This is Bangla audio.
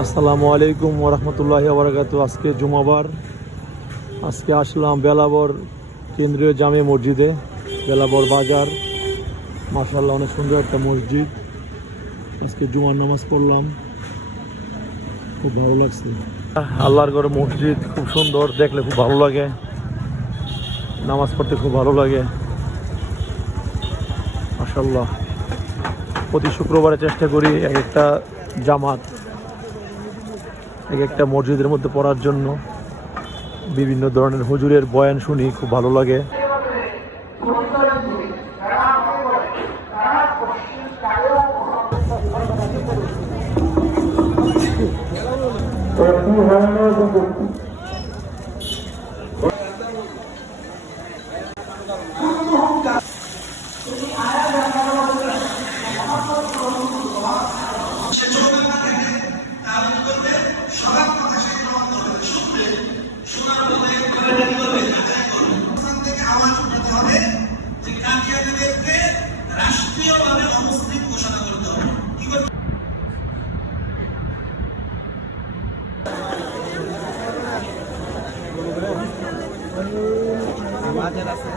আসসালামু আলাইকুম ওরহমতুল্লাহি ওবরাকাতু। আজকে জুমাবার। আজকে আসলাম বেলাবর কেন্দ্রীয় জামে মসজিদে, বেলাবর বাজার। মাশাআল্লাহ, অনেক সুন্দর একটা মসজিদ। আজকে জুমার নামাজ পড়লাম, খুব ভালো লাগছে। আল্লাহর ঘরে মসজিদ খুব সুন্দর, দেখলে খুব ভালো লাগে, নামাজ পড়তে খুব ভালো লাগে। মাশাআল্লাহ, প্রতি শুক্রবারে চেষ্টা করি এক একটা জামাত, এক একটা মসজিদের মধ্যে পড়ার জন্য। বিভিন্ন ধরনের হুজুরের বয়ান শুনি, খুব ভালো লাগে। রাষ্ট্রীয়ভাবে অমুসলিম ঘোষণা করতে হবে। আমাদের আছে